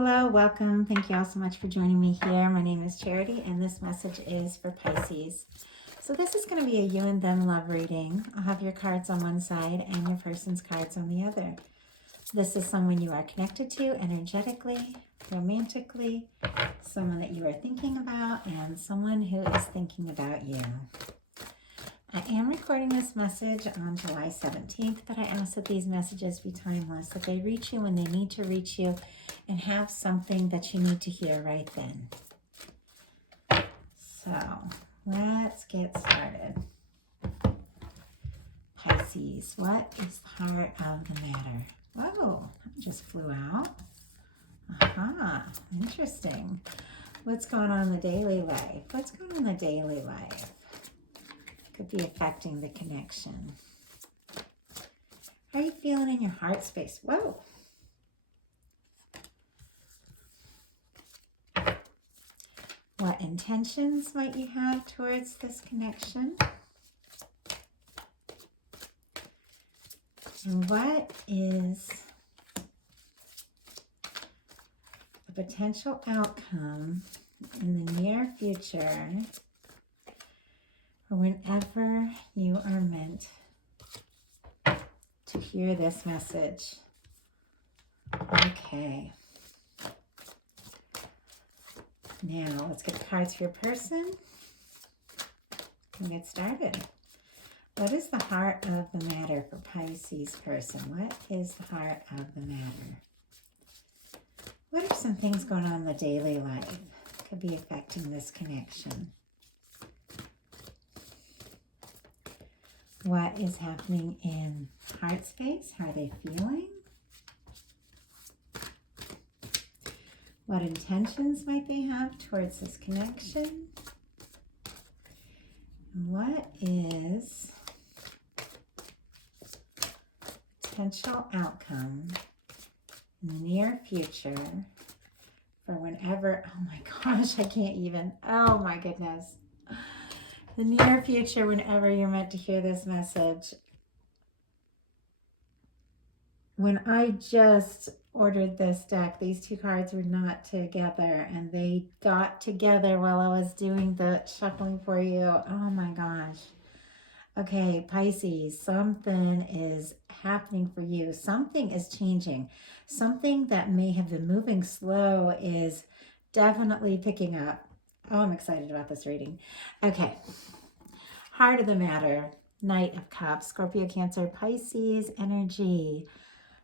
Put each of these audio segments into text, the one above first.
Hello, welcome. Thank you all so much for joining me here. My name is Charity, and this message is for Pisces. So this is going to be a you and them love reading. I'll have your cards on one side and your person's cards on the other. This is someone you are connected to energetically, romantically, someone that you are thinking about, and someone who is thinking about you. I am recording this message on July 17th, but I ask that these messages be timeless, that they reach you when they need to reach you and have something that you need to hear right then. So let's get started. Pisces, what is the heart of the matter? Whoa, that just flew out. Aha, interesting. What's going on in the daily life? What's going on in the daily life? Could be affecting the connection. How are you feeling in your heart space? Whoa. What intentions might you have towards this connection? And what is the potential outcome in the near future or whenever you are meant to hear this message? Okay. Now, let's get the cards for your person and get started. What is the heart of the matter for Pisces person? What is the heart of the matter? What are some things going on in the daily life that could be affecting this connection? What is happening in heart space? How are they feeling? What intentions might they have towards this connection? What is potential outcome in the near future for whenever, oh my gosh, I can't even, oh my goodness. The near future, whenever you're meant to hear this message. When I just ordered this deck, these two cards were not together, and they got together while I was doing the shuffling for you. Oh my gosh. Okay, Pisces, something is happening for you. Something is changing. Something that may have been moving slow is definitely picking up. Oh, I'm excited about this reading. Okay. Heart of the matter, Knight of Cups, Scorpio, Cancer, Pisces energy.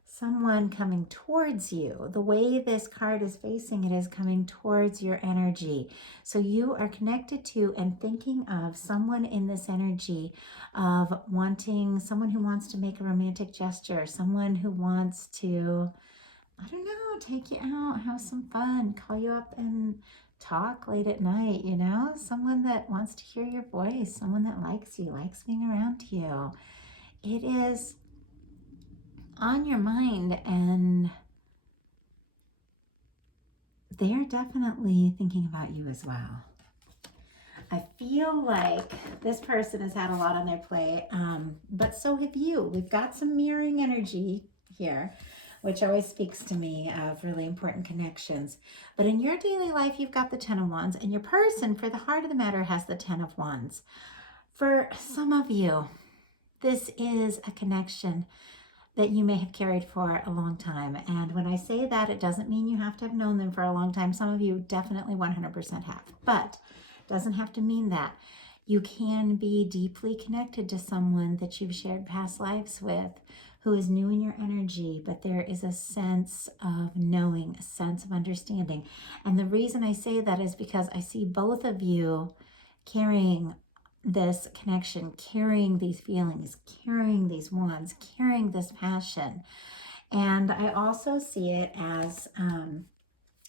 Someone coming towards you. The way this card is facing it is coming towards your energy. So you are connected to and thinking of someone in this energy of wanting, someone who wants to make a romantic gesture, someone who wants to, I don't know, take you out, have some fun, call you up and talk late at night, you know, someone that wants to hear your voice, someone that likes you, likes being around you. It is on your mind, and they're definitely thinking about you as well. I feel like this person has had a lot on their plate, but so have you. We've got some mirroring energy here, which always speaks to me of really important connections. But in your daily life, you've got the 10 of Wands, and your person, for the heart of the matter, has the 10 of Wands. For some of you, this is a connection that you may have carried for a long time. And when I say that, it doesn't mean you have to have known them for a long time. Some of you definitely 100% have, but it doesn't have to mean that. You can be deeply connected to someone that you've shared past lives with, who is new in your energy, but there is a sense of knowing, a sense of understanding. And the reason I say that is because I see both of you carrying this connection, carrying these feelings, carrying these wands, carrying this passion. And I also see it as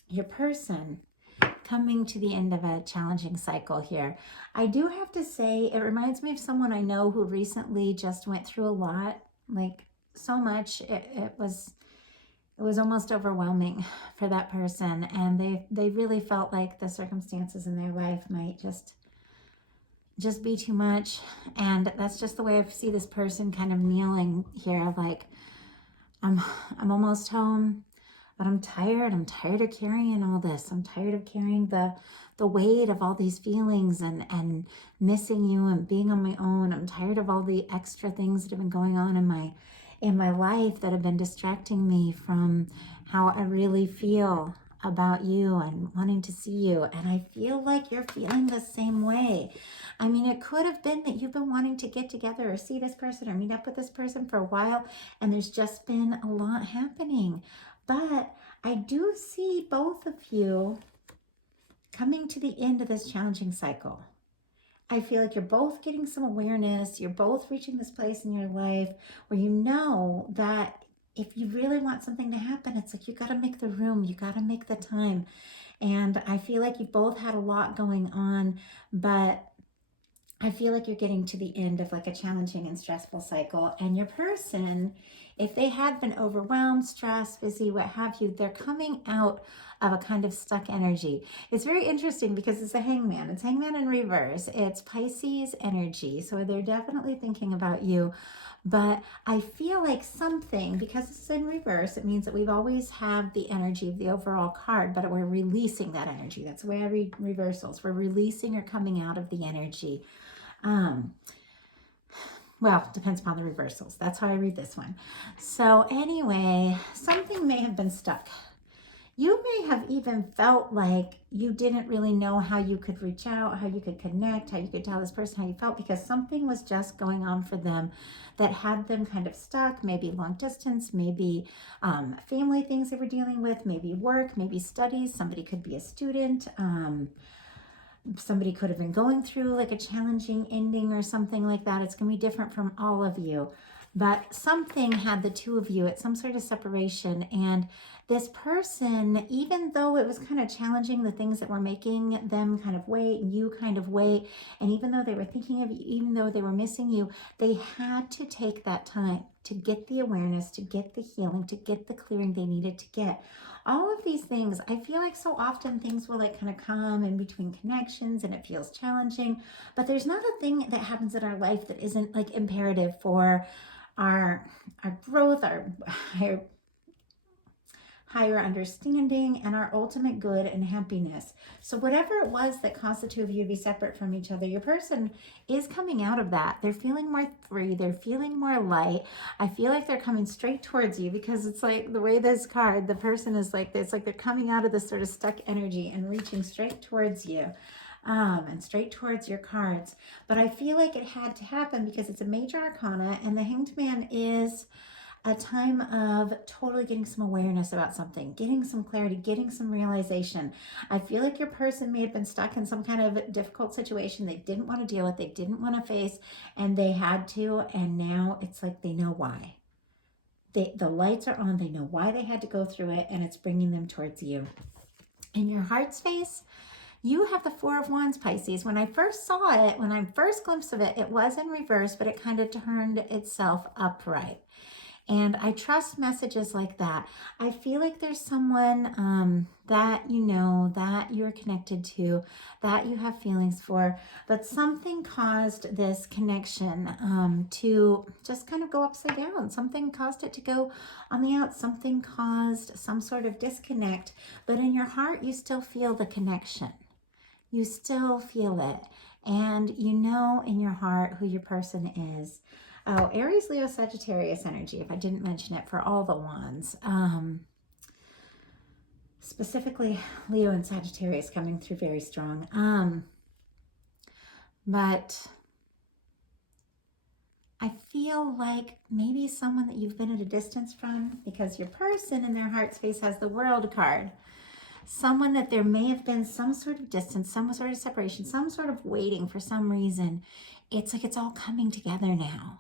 your person coming to the end of a challenging cycle here. I do have to say, it reminds me of someone I know who recently just went through a lot, like so much. It was almost overwhelming for that person. And they really felt like the circumstances in their life might just be too much. And that's just the way I see this person kind of kneeling here, like, I'm almost home. But I'm tired. I'm tired of carrying all this. I'm tired of carrying the weight of all these feelings and missing you and being on my own. I'm tired of all the extra things that have been going on in my life that have been distracting me from how I really feel about you and wanting to see you. And I feel like you're feeling the same way. I mean, it could have been that you've been wanting to get together or see this person or meet up with this person for a while, and there's just been a lot happening. But I do see both of you coming to the end of this challenging cycle. I feel like you're both getting some awareness. You're both reaching this place in your life where you know that if you really want something to happen, it's like you got to make the room, you got to make the time. And I feel like you both had a lot going on, but I feel like you're getting to the end of like a challenging and stressful cycle. And your person, if they had been overwhelmed, stressed, busy, what have you, they're coming out of a kind of stuck energy. It's very interesting because it's a hangman. It's hangman in reverse. It's Pisces energy. So they're definitely thinking about you. But I feel like something, because it's in reverse, it means that we've always have the energy of the overall card, but we're releasing that energy. That's the way I read reversals. We're releasing or coming out of the energy. Well, depends upon the reversals. That's how I read this one. So anyway, something may have been stuck. You may have even felt like you didn't really know how you could reach out, how you could connect, how you could tell this person how you felt, because something was just going on for them that had them kind of stuck, maybe long distance, maybe family things they were dealing with, maybe work, maybe studies. Somebody could be a student. Somebody could have been going through like a challenging ending or something like that. It's going to be different from all of you. But something had the two of you at some sort of separation. And this person, even though it was kind of challenging, the things that were making them kind of wait, and you kind of wait, and even though they were thinking of you, even though they were missing you, they had to take that time to get the awareness, to get the healing, to get the clearing they needed to get. All of these things, I feel like so often things will like kind of come in between connections and it feels challenging, but there's not a thing that happens in our life that isn't like imperative for our growth, our higher understanding, and our ultimate good and happiness. So whatever it was that caused the two of you to be separate from each other, your person is coming out of that. They're feeling more free. They're feeling more light. I feel like they're coming straight towards you, because it's like the way this card, the person is like, it's like they're coming out of this sort of stuck energy and reaching straight towards you. And straight towards your cards. But I feel like it had to happen because it's a major arcana, and the Hanged Man is a time of totally getting some awareness about something, getting some clarity, getting some realization. I feel like your person may have been stuck in some kind of difficult situation they didn't want to deal with, they didn't want to face, and they had to, and now it's like they know why. The lights are on, they know why they had to go through it, and it's bringing them towards you. In your heart space, you have the Four of Wands, Pisces. When I first saw it, when I first glimpsed of it, it was in reverse, but it kind of turned itself upright. And I trust messages like that. I feel like there's someone that you know, that you're connected to, that you have feelings for, but something caused this connection to just kind of go upside down. Something caused it to go on the out. Something caused some sort of disconnect, but in your heart, you still feel the connection. You still feel it. And you know in your heart who your person is. Oh, Aries, Leo, Sagittarius energy, if I didn't mention it, for all the wands. Specifically, Leo and Sagittarius coming through very strong. But I feel like maybe someone that you've been at a distance from, because your person in their heart space has the World card. Someone that there may have been some sort of distance, some sort of separation, some sort of waiting for some reason. It's like it's all coming together now.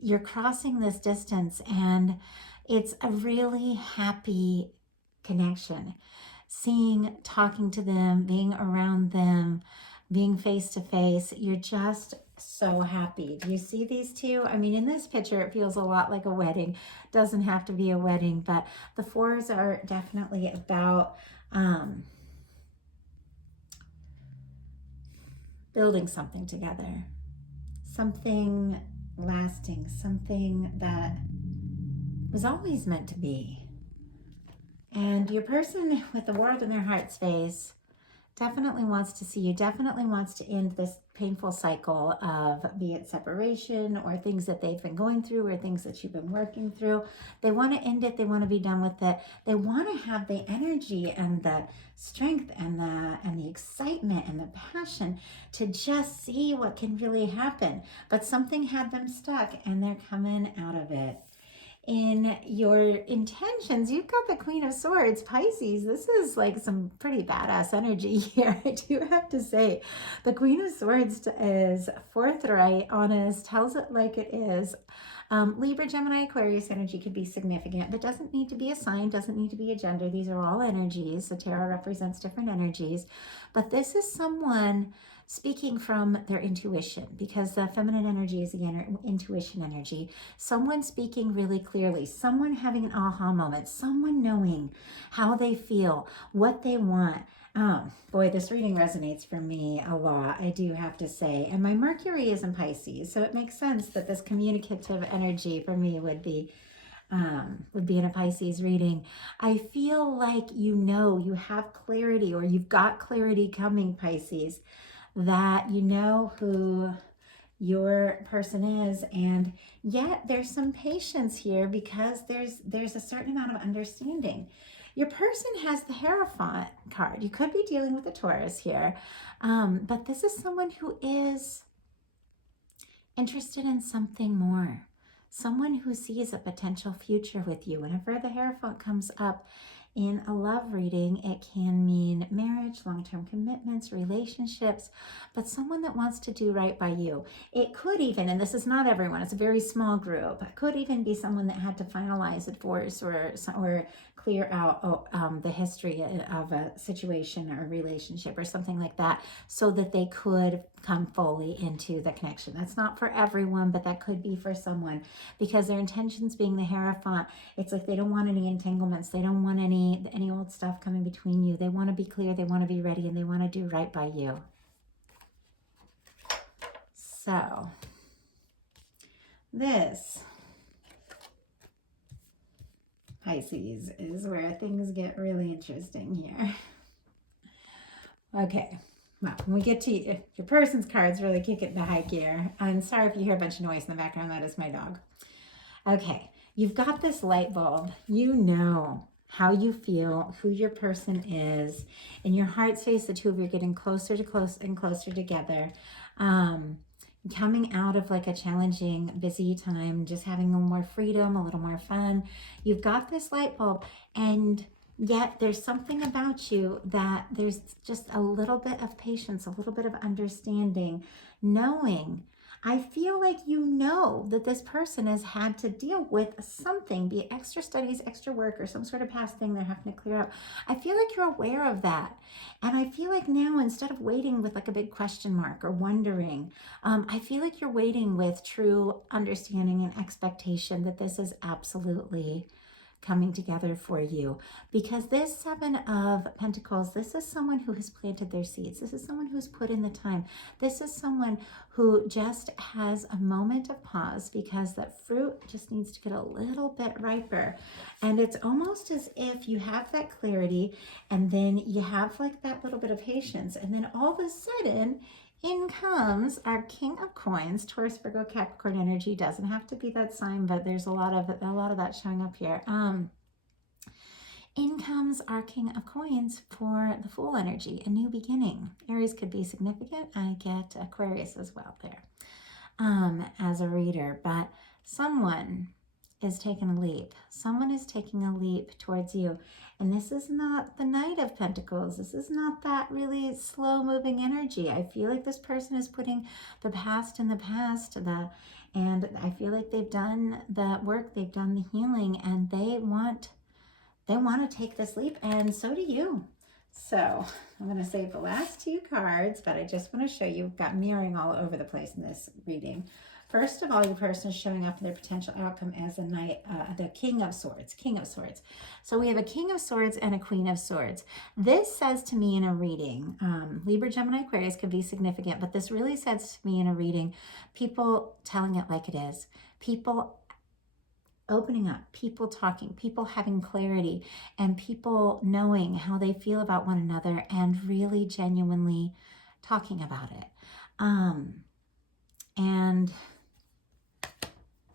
You're crossing this distance, and it's a really happy connection. Seeing, talking to them, being around them, being face to face, you're just so happy. Do you see these two? I mean, in this picture, it feels a lot like a wedding. Doesn't have to be a wedding, but the fours are definitely about building something together. Something lasting, something that was always meant to be. your person with the world in their heart space definitely wants to see you, definitely wants to end this painful cycle of, be it separation or things that they've been going through or things that you've been working through. They want to end it. They want to be done with it. They want to have the energy and the strength and the excitement and the passion to just see what can really happen. But something had them stuck and they're coming out of it. In your intentions, you've got the Queen of Swords, Pisces. This is like some pretty badass energy here, I do have to say. The Queen of Swords is forthright, honest, tells it like it is. Libra, Gemini, Aquarius energy could be significant, but doesn't need to be a sign, doesn't need to be a gender. These are all energies. The tarot represents different energies. But this is someone speaking from their intuition, because the feminine energy is the intuition energy. Someone speaking really clearly, someone having an aha moment, someone knowing how they feel, what they want. Boy, this reading resonates for me a lot, I do have to say. And my Mercury is in Pisces, so it makes sense that this communicative energy for me would be in a Pisces reading. I feel like you have clarity, or you've got clarity coming, Pisces, that you know who your person is, and yet there's some patience here because there's a certain amount of understanding. Your person has the Hierophant card. You could be dealing with a Taurus here, but this is someone who is interested in something more, someone who sees a potential future with you. Whenever the Hierophant comes up in a love reading, it can mean marriage, long-term commitments, relationships, but someone that wants to do right by you. It could even, and this is not everyone, it's a very small group, it could even be someone that had to finalize a divorce or clear out the history of a situation or a relationship or something like that, so that they could come fully into the connection. That's not for everyone, but that could be for someone, because their intentions being the Hierophant, it's like they don't want any entanglements. They don't want any old stuff coming between you. They want to be clear, they want to be ready, and they want to do right by you. So this Pisces is where things get really interesting here. Okay, well, when we get to your person's cards, really kick it into high gear. I'm sorry if you hear a bunch of noise in the background. That is my dog. Okay, you've got this light bulb. You know how you feel, who your person is. In your heart space, the two of you are getting closer together. Coming out of like a challenging, busy time, just having a little more freedom, a little more fun. You've got this light bulb, and yet there's something about you that there's just a little bit of patience, a little bit of understanding, knowing. I feel like you know that this person has had to deal with something, be it extra studies, extra work, or some sort of past thing they're having to clear up. I feel like you're aware of that. And I feel like now, instead of waiting with like a big question mark or wondering, I feel like you're waiting with true understanding and expectation that this is absolutely coming together for you. Because this Seven of Pentacles, this is someone who has planted their seeds. This is someone who's put in the time. This is someone who just has a moment of pause because that fruit just needs to get a little bit riper. And it's almost as if you have that clarity, and then you have like that little bit of patience, and then all of a sudden in comes our King of Coins. Taurus, Virgo, Capricorn energy. Doesn't have to be that sign, but there's a lot of that showing up here. In comes our King of Coins for the Fool energy, a new beginning. Aries could be significant. I get Aquarius as well there as a reader, but someone is taking a leap. Someone is taking a leap towards you. And this is not the Knight of Pentacles. This is not that really slow-moving energy. I feel like this person is putting the past in the past, and I feel like they've done the work, they've done the healing, and they want to take this leap, and so do you. So I'm going to save the last two cards, but I just want to show you, we've got mirroring all over the place in this reading. First of all, your person is showing up in their potential outcome as a knight, the King of Swords, King of Swords. So we have a King of Swords and a Queen of Swords. This says to me in a reading, Libra, Gemini, Aquarius could be significant, but this really says to me in a reading, people telling it like it is. People opening up, people talking, people having clarity, and people knowing how they feel about one another and really genuinely talking about it. And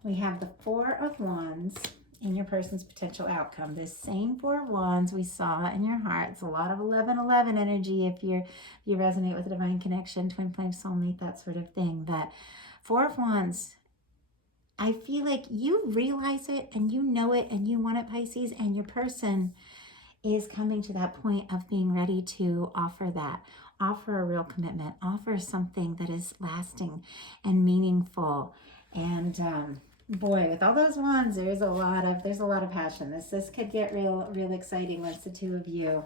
we have the Four of Wands in your person's potential outcome. This same Four of Wands we saw in your heart. It's a lot of 11-11 energy if you resonate with a divine connection, twin flame, soulmate, that sort of thing. But Four of Wands, I feel like you realize it and you know it and you want it, Pisces, and your person is coming to that point of being ready to offer that, offer a real commitment, offer something that is lasting and meaningful. And boy, with all those wands, there's a lot of passion. This could get real exciting once the two of you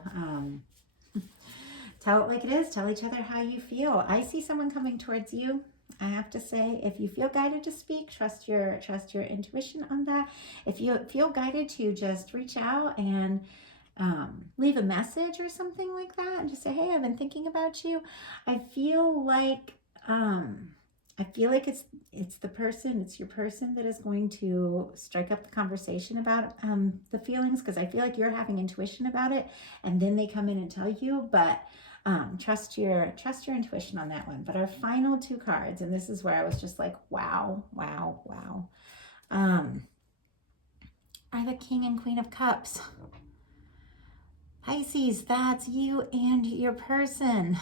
tell it like it is. Tell each other how you feel. I see someone coming towards you. I have to say, if you feel guided to speak, trust your intuition on that. If you feel guided to just reach out and leave a message or something like that, and just say, "Hey, I've been thinking about you." I feel like it's the person, it's your person that is going to strike up the conversation about the feelings, because I feel like you're having intuition about it, and then they come in and tell you. But trust your intuition on that one. But our final two cards, and this is where I was just like, wow, are the King and Queen of Cups. Pisces, that's you and your person.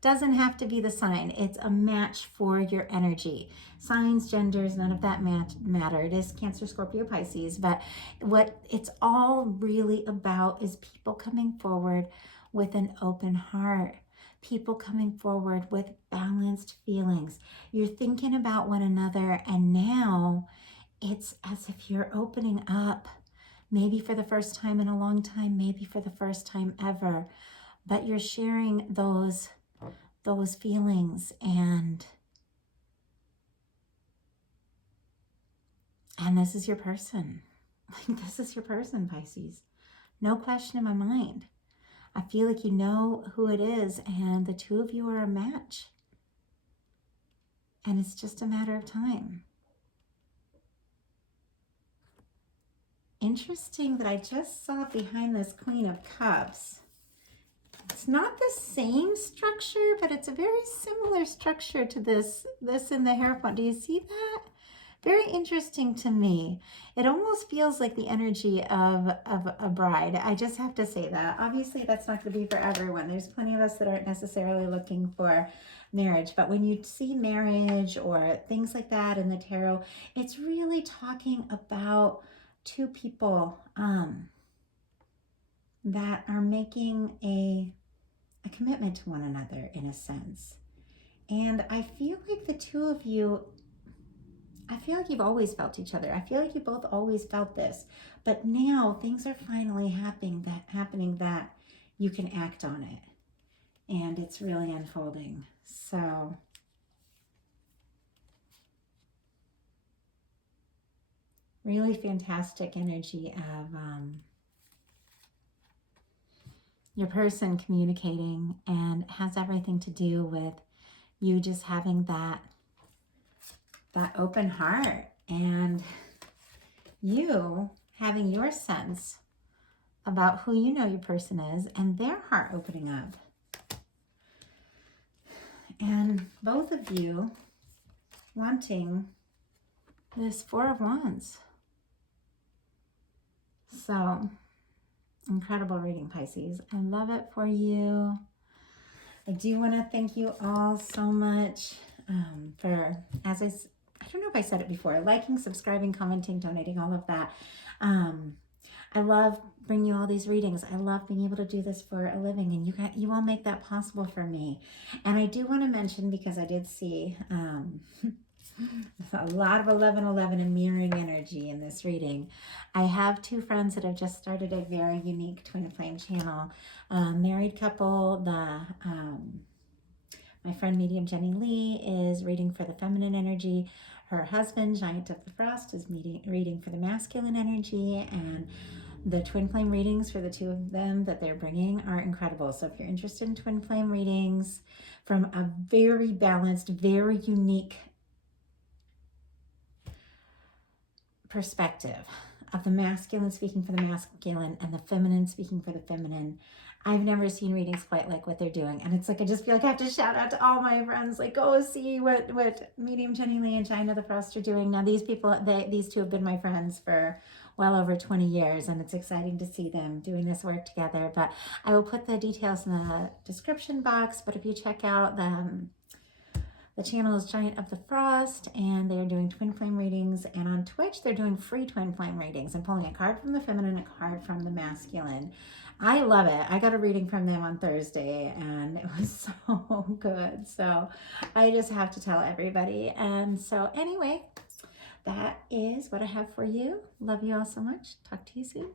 Doesn't have to be the sign. It's a match for your energy. Signs, genders, none of that matter. It is Cancer, Scorpio, Pisces. But what it's all really about is people coming forward with an open heart. People coming forward with balanced feelings. You're thinking about one another, and now it's as if you're opening up, maybe for the first time in a long time, maybe for the first time ever, but you're sharing those feelings, and this is your person. This is your person, Pisces. No question in my mind. I feel like you know who it is, and the two of you are a match. And it's just a matter of time. Interesting that I just saw behind this Queen of Cups. It's not the same structure, but it's a very similar structure to this in the Hierophant. Do you see that? Very interesting to me. It almost feels like the energy of a bride. I just have to say that. Obviously, that's not going to be for everyone. There's plenty of us that aren't necessarily looking for marriage. But when you see marriage or things like that in the tarot, it's really talking about two people that are making a commitment to one another, in a sense. And I feel like the two of you, I feel like you've always felt each other. I feel like you both always felt this. But now things are finally happening that you can act on it. And it's really unfolding. So really fantastic energy of your person communicating, and has everything to do with you just having that open heart, and you having your sense about who you know your person is, and their heart opening up. And both of you wanting this Four of Wands. So, incredible reading, Pisces. I love it for you. I do want to thank you all so much for, I don't know if I said it before, liking, subscribing, commenting, donating, all of that. I love bringing you all these readings. I love being able to do this for a living, and you all make that possible for me. And I do want to mention, because I did see a lot of 11-11 and mirroring energy in this reading. I have two friends that have just started a very unique twin flame channel. Married couple. My friend Medium Jenny Lee is reading for the feminine energy. Her husband, Giant of the Frost, is reading for the masculine energy, and the twin flame readings for the two of them that they're bringing are incredible. So if you're interested in twin flame readings from a very balanced, very unique perspective of the masculine speaking for the masculine and the feminine speaking for the feminine. I've never seen readings quite like what they're doing. And it's like, I just feel like I have to shout out to all my friends, like, go see what Medium Jenny Lee and China the Frost are doing. Now, these people, these two have been my friends for well over 20 years, and it's exciting to see them doing this work together. But I will put the details in the description box. But if you check out the channel is Giant of the Frost, and they are doing twin flame readings. And on Twitch, they're doing free twin flame readings. I'm pulling a card from the feminine, a card from the masculine. I love it. I got a reading from them on Thursday, and it was so good. So I just have to tell everybody. And so anyway, that is what I have for you. Love you all so much. Talk to you soon.